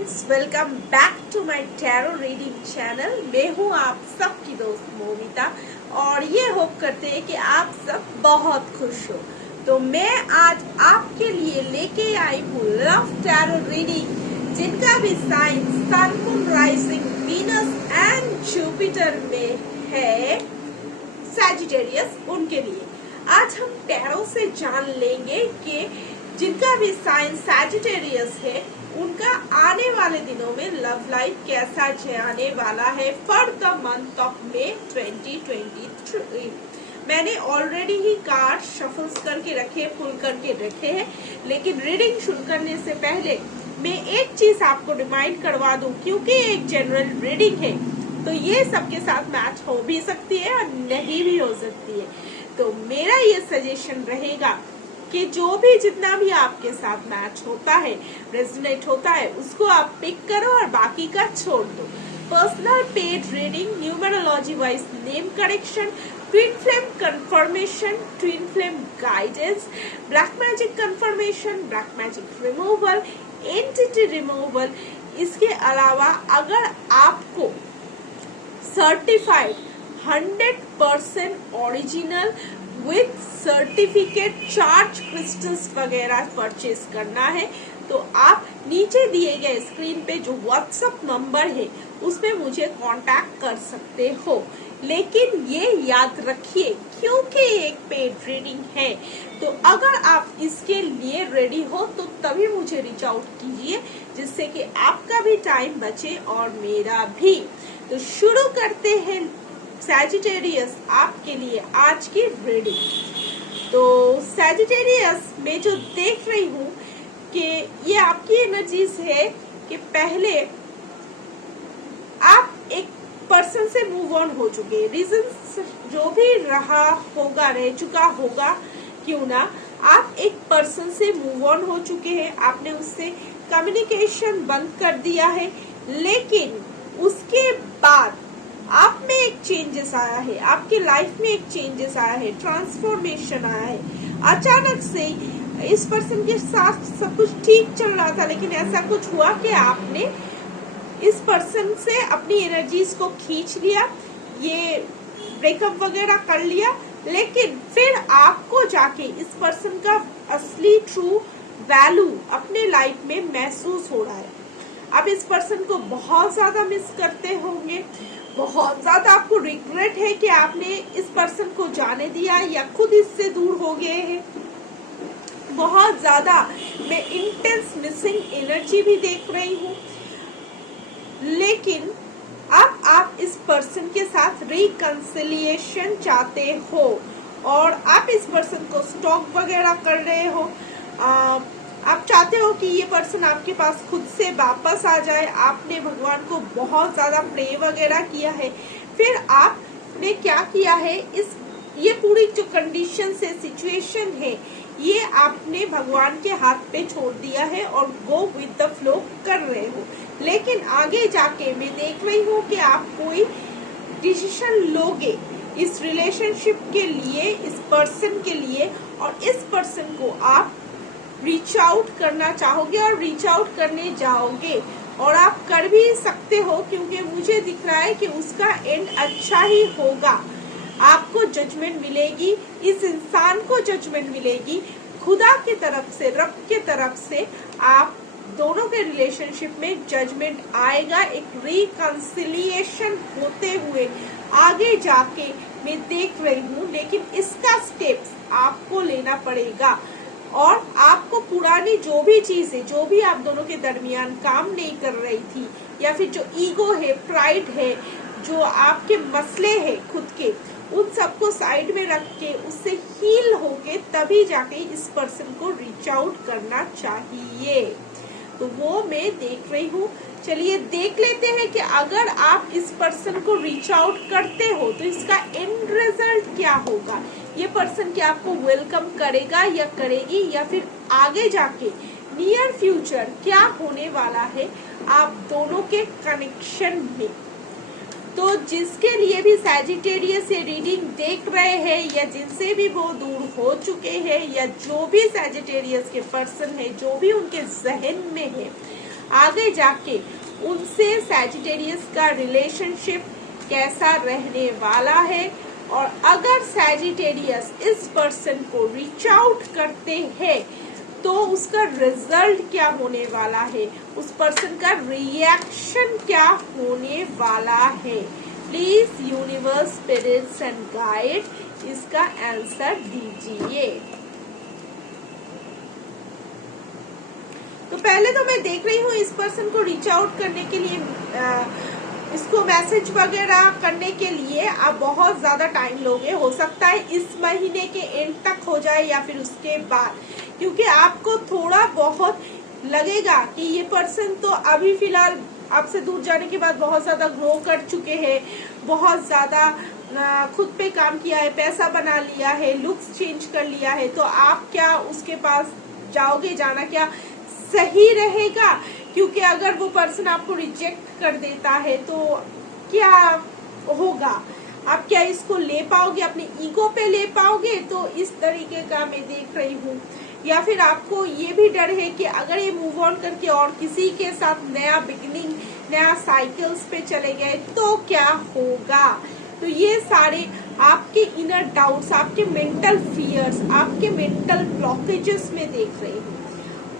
Friends, welcome back to my tarot reading channel. मैं हूँ आप सबकी दोस्त मोमिता और ये होप करते हैं कि आप सब बहुत खुश हो। तो मैं आज आपके लिए लेके आई हूँ लव टैरो रीडिंग, जिनका भी sign sun, moon, rising, Venus and Jupiter में है, सैजिटेरियस, उनके लिए। आज हम टैरो से जान लेंगे कि जिनका भी साइन सैजिटेरियस है उनका आने वाले दिनों में लव लाइफ कैसा जाने वाला है for the month of May 2023। मैंने ऑलरेडी ही कार्ड शफल्स करके रखे, पुल करके रखे हैं, लेकिन रीडिंग शुरू करने से पहले मैं एक चीज आपको रिमाइंड करवा दूं, क्योंकि एक जनरल रीडिंग है तो ये सबके साथ मैच हो भी सकती है और नहीं भी हो सकती है। तो मेरा ये सजेशन रहेगा कि जो भी जितना भी आपके साथ मैच होता है, रेजोनेट होता है, उसको आप पिक करो और बाकी का छोड़ दो। Personal paid reading, numerology wise name correction, twin flame confirmation, twin flame guidance, black magic confirmation, black magic removal, entity removal. इसके अलावा अगर आपको certified 100% original with certificate charge crystals वगैरह परचेज करना है तो आप नीचे दिए गए स्क्रीन पे जो व्हाट्सएप नंबर है उसमें मुझे कांटेक्ट कर सकते हो। लेकिन ये याद रखिए, क्योंकि एक पेड रीडिंग है तो अगर आप इसके लिए रेडी हो तो तभी मुझे रीच आउट कीजिए, जिससे कि आपका भी टाइम बचे और मेरा भी। तो शुरू करते हैं सैजिटेरियस आपके लिए आज की रीडिंग। तो सैजिटेरियस में जो देख रही हूँ कि ये आपकी एनर्जीज है कि पहले आप एक पर्सन से मूव ऑन हो चुके, रीजन जो भी रहा होगा, रह चुका होगा क्यों ना, आप एक पर्सन से मूव ऑन हो चुके हैं, आपने उससे कम्युनिकेशन बंद कर दिया है, लेकिन उसके बाद आप में एक चेंजेस आया है, आपके लाइफ में एक चेंजेस आया है, ट्रांसफॉर्मेशन आया है। अचानक से इस पर्सन के साथ सब कुछ ठीक चल रहा था, लेकिन ऐसा कुछ हुआ कि आपने इस पर्सन से अपनी एनर्जीज को खींच लिया, ये ब्रेकअप वगैरह कर लिया, लेकिन फिर आपको जाके इस पर्सन का असली ट्रू वैल्यू अपने लाइफ में महसूस हो रहा है। आप इस पर्सन को बहुत ज्यादा मिस करते होंगे, बहुत ज्यादा आपको रिग्रेट है कि आपने इस पर्सन को जाने दिया या खुद इससे दूर हो गए हैं। बहुत ज्यादा मैं इंटेंस मिसिंग एनर्जी भी देख रही हूँ, लेकिन अब आप इस पर्सन के साथ रिकंसिलिएशन चाहते हो और आप इस पर्सन को स्टॉक वगैरह कर रहे हो। आप चाहते हो कि ये पर्सन आपके पास खुद से वापस आ जाए। आपने भगवान को बहुत ज्यादा प्रे वगैरह किया है, फिर आपने क्या किया है, ये पूरी जो कंडीशन है, सिचुएशन है, ये आपने भगवान के हाथ पे छोड़ दिया है और गो विद द फ्लो कर रहे हो। लेकिन आगे जाके मैं देख रही हूँ कि आप कोई डिसीजन लोगे इस रिलेशनशिप के लिए, इस पर्सन के लिए, और इस पर्सन को आप रीच आउट करना चाहोगे और रीच आउट करने जाओगे, और आप कर भी सकते हो, क्योंकि मुझे दिख रहा है कि उसका एंड अच्छा ही होगा। आपको जजमेंट मिलेगी, इस इंसान को जजमेंट मिलेगी, खुदा की तरफ से, रब के तरफ से आप दोनों के रिलेशनशिप में जजमेंट आएगा। एक रिकंसिलिएशन होते हुए आगे जाके मैं देख रही हूँ, लेकिन इसका स्टेप्स आपको लेना पड़ेगा और आपको पुरानी जो भी चीज है, जो भी आप दोनों के दरमियान काम नहीं कर रही थी, या फिर जो ईगो है, प्राइड है, जो आपके मसले हैं खुद के, उन सबको साइड में रख के उससे हील होके तभी जाके इस पर्सन को रीच आउट करना चाहिए। तो वो मैं देख रही हूँ। चलिए देख लेते हैं कि अगर आप इस पर्सन को रीच आउट करते हो तो इसका एंड रिजल्ट क्या होगा। ये पर्सन क्या आपको वेलकम करेगा या करेगी, या फिर आगे जाके नियर फ्यूचर क्या होने वाला है आप दोनों के कनेक्शन में। तो जिसके लिए भी सैजिटेरियस ये रीडिंग देख रहे हैं, या जिनसे भी वो दूर हो चुके हैं, या जो भी सैजिटेरियस के पर्सन है, जो भी उनके जहन में है, आगे जाके उनसे सैजिटेरियस का रिलेशनशिप कैसा रहने वाला है। और अगर सैजिटेरियस इस पर्सन को रीच आउट करते हैं तो उसका रिजल्ट क्या होने वाला है, उस पर्सन का रिएक्शन क्या होने वाला है। Please universe, spirits and guide इसका आंसर दीजिए। तो पहले तो मैं देख रही हूँ इस पर्सन को रीच आउट करने के लिए इसको मैसेज वगैरह करने के लिए आप बहुत ज्यादा टाइम लोगे। हो सकता है इस महीने के एंड तक हो जाए या फिर उसके बाद, क्योंकि आपको थोड़ा बहुत लगेगा कि ये पर्सन तो अभी फिलहाल आपसे दूर जाने के बाद बहुत ज्यादा ग्रो कर चुके हैं, बहुत ज्यादा खुद पे काम किया है, पैसा बना लिया है, लुक्स चेंज कर लिया है। तो आप क्या उसके पास जाओगे? जाना क्या सही रहेगा? क्योंकि अगर वो पर्सन आपको रिजेक्ट कर देता है तो क्या होगा? आप क्या इसको ले पाओगे? अपने ईगो पे ले पाओगे? तो इस तरीके का मैं देख रही हूँ। या फिर आपको ये भी डर है कि अगर ये मूव ऑन करके और किसी के साथ नया बिगिनिंग, नया साइकिल्स पे चले गए तो क्या होगा? तो ये सारे आपके इनर डाउट्स, आपके मेंटल फियर्स, आपके मेंटल ब्लॉकेजेस में देख रही हूँ।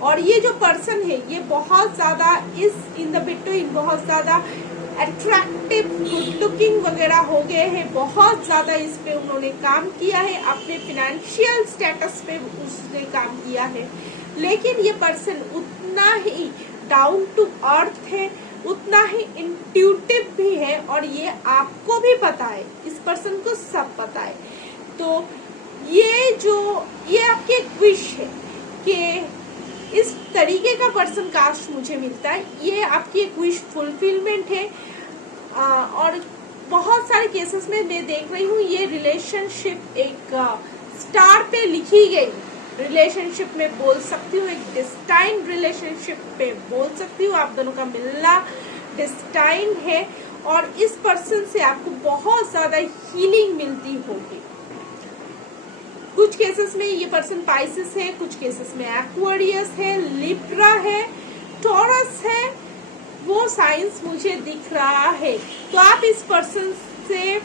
और ये जो पर्सन है ये बहुत ज्यादा इस इन द बिटवीन बहुत ज्यादा अट्रैक्टिव, गुड लुकिंग वगैरह हो गए हैं। बहुत ज्यादा इस पे उन्होंने काम किया है, अपने फिनेंशियल स्टेटस पे उसने काम किया है। लेकिन ये पर्सन उतना ही डाउन टू अर्थ है, उतना ही इंट्यूटिव भी है, और ये आपको भी पता है, इस पर्सन को सब पता है। तो ये आपकी एक विश है कि इस तरीके का पर्सन काश मुझे मिलता है। ये आपकी एक विश फुलफिलमेंट है। और बहुत सारे केसेस में मैं देख रही हूँ ये रिलेशनशिप एक स्टार पे लिखी गई रिलेशनशिप में बोल सकती हूँ, एक डिस्टाइन रिलेशनशिप पे बोल सकती हूँ। आप दोनों का मिलना डिस्टाइन है और इस पर्सन से आपको बहुत ज्यादा हीलिंग मिलती होगी। कुछ केसेस में ये पर्सन पाइसेस है, कुछ केसेस में एक्वेरियस है, लिब्रा है, टॉरस है, वो साइंस मुझे दिख रहा है। तो आप इस पर्सन से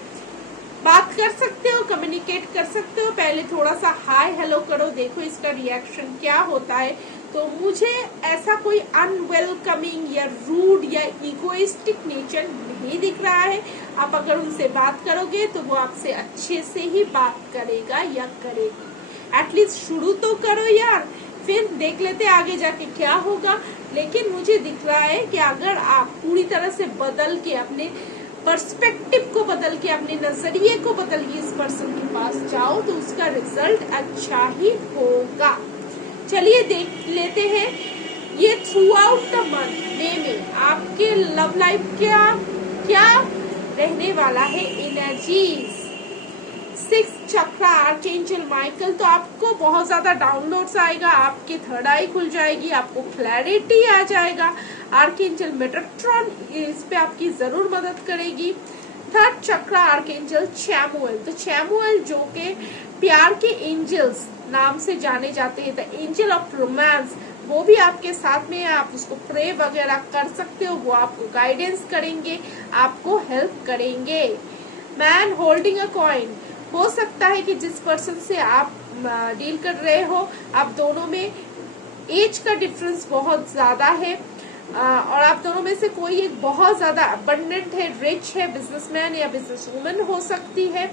बात कर सकते हो, कम्युनिकेट कर सकते हो। पहले थोड़ा सा हाय हेलो करो, देखो इसका रिएक्शन क्या होता है। तो मुझे ऐसा कोई अनवेलकमिंग या रूड या इगोइस्टिक नेचर नहीं दिख रहा है। आप अगर उनसे बात करोगे तो वो आपसे अच्छे से ही बात करेगा या करेगी। एटलीस्ट शुरू तो करो यार, फिर देख लेते आगे जाके क्या होगा। लेकिन मुझे दिख रहा है कि अगर आप पूरी तरह से बदल के, अपने पर्सपेक्टिव को बदल के, अपने नजरिए को बदल के इस पर्सन के पास जाओ तो उसका रिजल्ट अच्छा ही होगा। चलिए देख लेते हैं ये थ्रू आउट द मंथ मे में आपके लव लाइफ क्या रहने वाला है। एनर्जीज 6 चक्रा आर्कएंजल माइकल, तो आपको बहुत ज्यादा डाउनलोड्स आएगा, आपकी थर्ड आई खुल जाएगी, आपको क्लैरिटी आ जाएगा। आर्कएंजल मेटाट्रॉन इस पे आपकी जरूर मदद करेगी। थर्ड चक्रा आर्कएंजल चैमुएल, तो चैमुएल जो के प्यार के एंजल्स नाम से जाने जाते हैं, द एंजल ऑफ रोमांस, वो भी आपके साथ में है। आप उसको प्रे वगैरह कर सकते हो, वो आपको गाइडेंस करेंगे, आपको हेल्प करेंगे। मैन होल्डिंग अ कॉइन, हो सकता है कि जिस पर्सन से आप डील कर रहे हो, आप दोनों में एज का डिफरेंस बहुत ज्यादा है और आप दोनों में से कोई एक बहुत ज्यादा अबंडेंट है, रिच है, बिजनेसमैन या बिजनेस वुमन हो सकती है।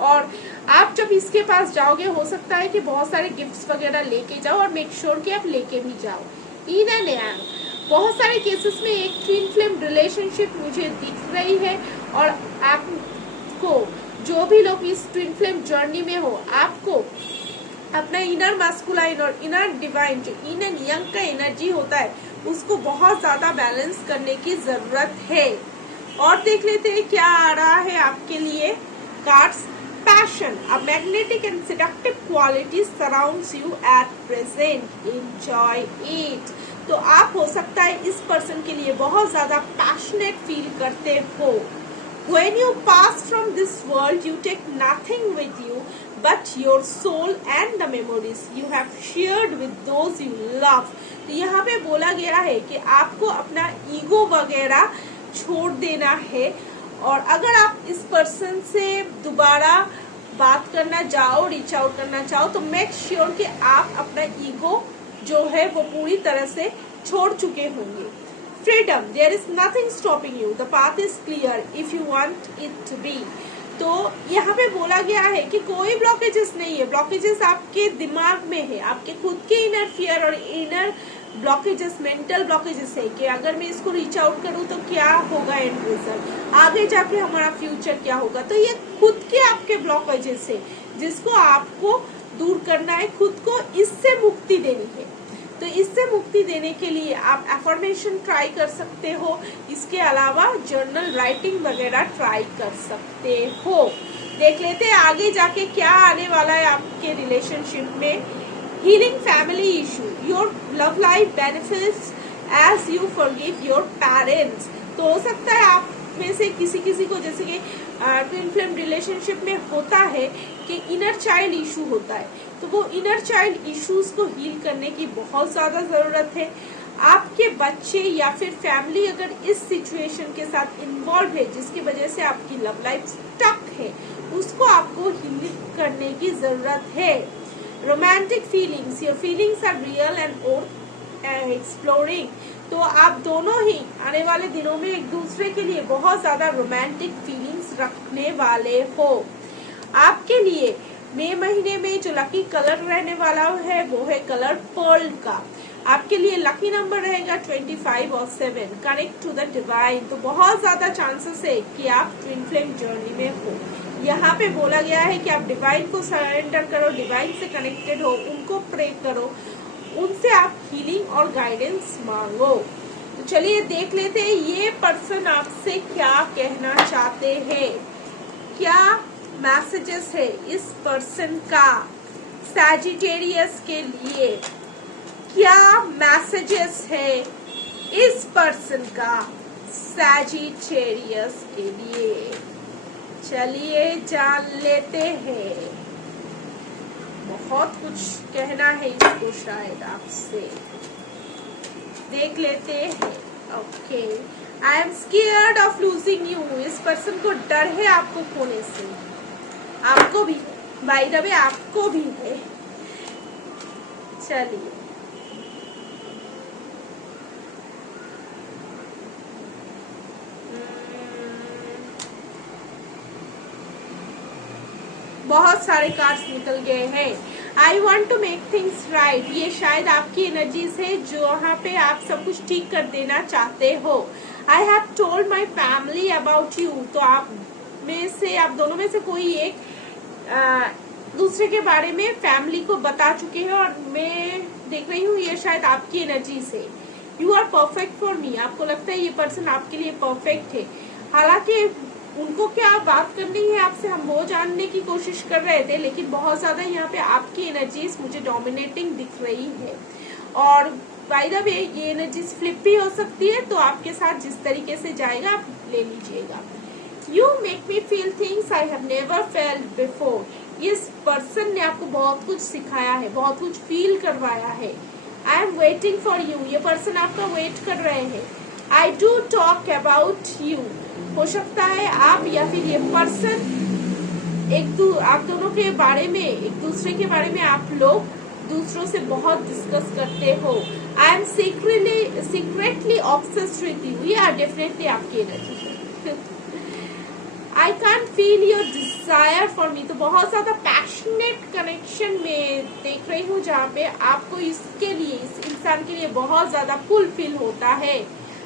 और आप जब इसके पास जाओगे हो सकता है कि बहुत सारे गिफ्ट्स वगैरह लेके जाओ, और मेक श्योर कि आप लेके भी जाओ। इन एंड आउट बहुत सारे केसेस में एक ट्विन फ्लेम रिलेशनशिप मुझे दिख रही है, और आपको जो भी लोग इस ट्विन फ्लेम जर्नी में हो, आपको अपना इनर मास्कुलाइन और इनर डिवाइन, जो इन एंड यंग का एनर्जी होता है, उसको बहुत ज्यादा बैलेंस करने की जरूरत है। और देख लेते हैं क्या आ रहा है आपके लिए cards. Passion, a magnetic and seductive quality surrounds you at present. Enjoy it. तो आप हो सकता है इस पर्सन के लिए बहुत ज्यादा पैशनेट फील करते हो, When you pass from this world, you take nothing with you but your soul and the memories you have shared with those you love. तो यहाँ पे बोला गया है कि आपको अपना ईगो वगैरह छोड़ देना है, और अगर आप इस पर्सन से दोबारा बात करना चाहो, रीच आउट करना चाहो, तो मेक श्योर कि आप अपना ईगो जो है वो पूरी तरह से छोड़ चुके होंगे. Freedom, there is nothing stopping you. The path is clear if you want it to be. तो यहाँ पे बोला गया है कि कोई ब्लॉकेजेस नहीं है. ब्लॉकेजेस आपके दिमाग में है, आपके खुद के इनर फियर और इनर ब्लॉकेजेस, मेंटल ब्लॉकेजेस है कि अगर मैं इसको रीच आउट करूँ तो क्या होगा एंड रिजल्ट, आगे जाके हमारा फ्यूचर क्या होगा. तो ये खुद के आपके ब्लॉकेजेस है जिसको आपको दूर करना है, खुद को इससे मुक्ति देनी है. तो इससे मुक्ति देने के लिए आप एफर्मेशन ट्राई कर सकते हो. इसके अलावा जर्नल राइटिंग वगैरह ट्राई कर सकते हो. देख लेते हैं आगे जाके क्या आने वाला है आपके रिलेशनशिप में. Healing family issue, your love life benefits as you forgive your parents. तो हो सकता है आप में से किसी को जैसे कि ट्विन फ्लेम रिलेशनशिप में होता है कि इनर चाइल्ड इशू होता है, तो वो इनर चाइल्ड इश्यूज को हील करने की बहुत ज्यादा जरूरत है. आपके बच्चे या फिर फैमिली अगर इस सिचुएशन के साथ इन्वॉल्व है जिसकी वजह से आपकी लव लाइफ स्टक है, उसको आपको हील करने की जरूरत है. Romantic feelings, your feelings are real and exploring. तो आप दोनों ही आने वाले दिनों में एक दूसरे के लिए बहुत ज्यादा रोमांटिक फीलिंग्स रखने वाले हो. आपके लिए मई महीने में जो लकी कलर रहने वाला है वो है कलर पर्ल का. आपके लिए लकी नंबर रहेगा 25 और 7. Connect to the divine. तो बहुत ज्यादा चांसेस है कि आप ट्विन फ्लेम जर्नी में हो. यहाँ पे बोला गया है कि आप डिवाइन को सरेंडर करो, डिवाइन से कनेक्टेड हो, उनको प्रे करो, उनसे आप हीलिंग और गाइडेंस मांगो. तो चलिए देख लेते हैं ये पर्सन आपसे क्या कहना चाहते हैं. क्या मैसेजेस है इस पर्सन का सैजिटेरियस के लिए. क्या मैसेजेस है इस पर्सन का सैजिटेरियस के लिए. चलिए जान लेते हैं. बहुत कुछ कहना है इसको शायद आपसे. देख लेते हैं. Okay, I am scared of losing you. इस पर्सन को डर है आपको खोने से. आपको भी, बाय द वे आपको भी है. चलिए बहुत सारे कार्ड्स निकल गए हैं. I want to make things right. ये शायद आपकी एनर्जीज है जो यहाँ पे आप सब कुछ ठीक कर देना चाहते हो. I have told my family about you. तो आप में से, आप दोनों में से कोई एक दूसरे के बारे में फैमिली को बता चुके हैं, और मैं देख रही हूँ ये शायद आपकी एनर्जी से. You are perfect for me. आपको लगता है ये पर्सन आपके लिए परफेक्ट है. हालांकि उनको क्या बात करनी है आपसे हम वो जानने की कोशिश कर रहे थे, लेकिन बहुत ज्यादा यहाँ पे आपकी एनर्जीज मुझे डोमिनेटिंग दिख रही है. और बाय द वे ये एनर्जीज फ्लिप भी हो सकती है, तो आपके साथ जिस तरीके से जाएगा आप ले लीजिएगा. You make me feel things I have never felt before. इस पर्सन ने आपको बहुत कुछ सिखाया है, बहुत कुछ फील करवाया है. I am waiting for you. ये पर्सन आपका वेट कर रहे हैं. I do talk about you. हो सकता है आप या फिर ये पर्सन आप दोनों के बारे में, एक दूसरे के बारे में आप लोग दूसरों से बहुत डिस्कस करते हो. I am secretly obsessed with you. ये डेफिनेटली आपकी energy. I can feel your desire for me. तो बहुत ज्यादा पैशनेट कनेक्शन में देख रही हूँ जहाँ पे आपको इसके लिए, इस इंसान के लिए बहुत ज्यादा पुल फील होता है.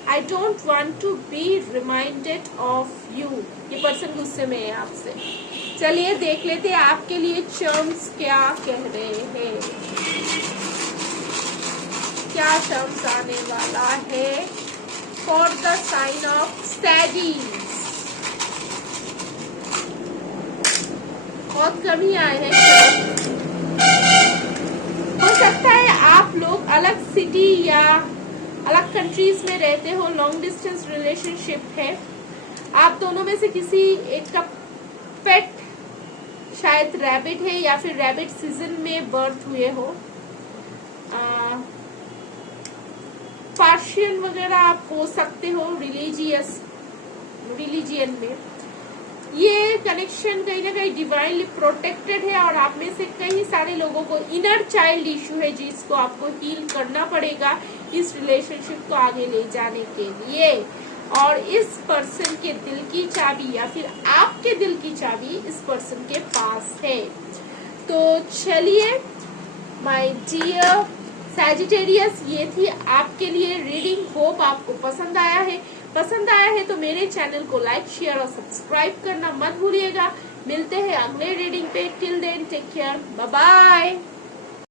I don't want to be reminded of you. ये पर्सन गुस्से में है आपसे. चलिए देख लेते हैं आपके लिए टर्म्स क्या कह रहे हैं. क्या टर्म्स आने वाला है for the sign of Sagittarius. बहुत कम ही आए हैं. हो सकता है आप लोग अलग सिटी या अलग कंट्रीज में रहते हो, लॉन्ग डिस्टेंस रिलेशनशिप है. आप दोनों में से किसी एक का पेट शायद रैबिट है या फिर रैबिट सीजन में बर्थ हुए हो। पार्शियन वगैरह आप हो सकते हो रिलीजियन में। ये कनेक्शन कहीं ना कहीं डिवाइनली प्रोटेक्टेड है और आप में से कई सारे लोगों को इनर चाइल्ड इशू है जिसको आपको हील करना पड़ेगा इस रिलेशनशिप को आगे ले जाने के लिए। और इस पर्सन के दिल की चाबी या फिर आपके दिल की चाबी इस पर्सन के पास है। तो चलिए माय डियर सैजिटेरियस, ये थी आपके लिए रीडिंग। होप आपको पसंद आया है तो मेरे चैनल को लाइक, शेयर और सब्सक्राइब करना मत भूलिएगा। मिलते हैं अगले रीडिंग पे। Till then take care, bye bye.